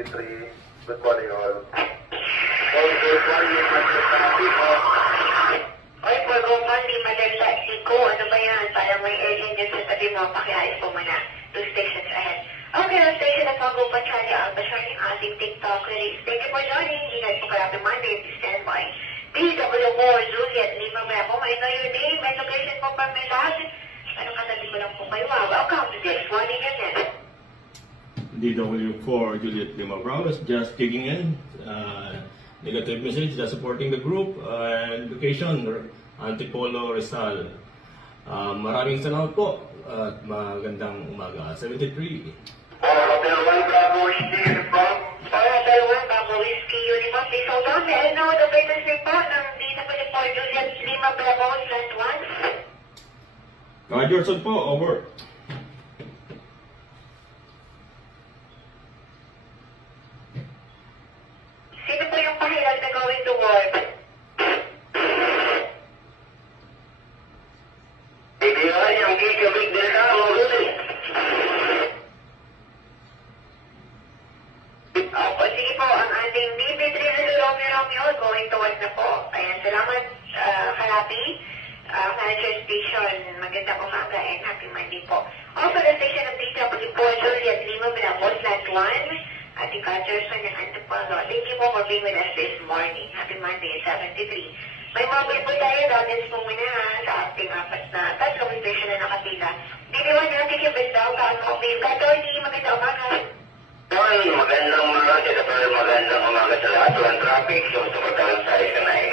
73. Good morning all. Good morning, Mr. Traffico. Oy, Pagopa, di Madelta, Siko. Ano ba yan? Parang may alien dyan sa tabi mo. Pakiayos po muna. 2 stations ahead. Okay, ang station na Pagopa, Charlie Alba, showing ating TikTok release. Thank you for joining. Ingat po kayo happy Monday. Stand by. DW4, Juliet, Lima Bravo. I know your name and location po from my lodge. Anong katabi ko lang po kayo? Welcome to this morning again. DW4 Juliet Lima Bravo just kicking in. Negative message that's supporting the group and location Antipolo Rizal. Maraming salamat po at magandang umaga. 73. Hotel 1 Bravo Whiskey Uniform. Hotel 1 Bravo Whiskey Uniform. Please hold on. May I know the frequency po ng DW4 Juliet Lima Bravo /1? Rogerson po, over. Sino po yung pahilag na going to work? Bigyan yung gigabig Delta Mobile. Opo, sige po, ang ating DB3 Romeo going to work na po. Ayan, salamat, Karapi. Manager Station, magandang umaga and happy Monday po. Also, the station of DW4 Juliet Lima Bravo /1. Ating Rogerson ng Antipolo. Thank you po for being with us this morning. Happy Monday, 73. May mobile po tayo, downloads po muna ha, sa ating apat na tatlong station na nakapila. Diniwan niyo, thank you, Best Down, Mobile. Katoli, magandang umaga. Magandang umaga, magandang umaga sa lahat. Walang traffic, sumusuportahan sa SNI.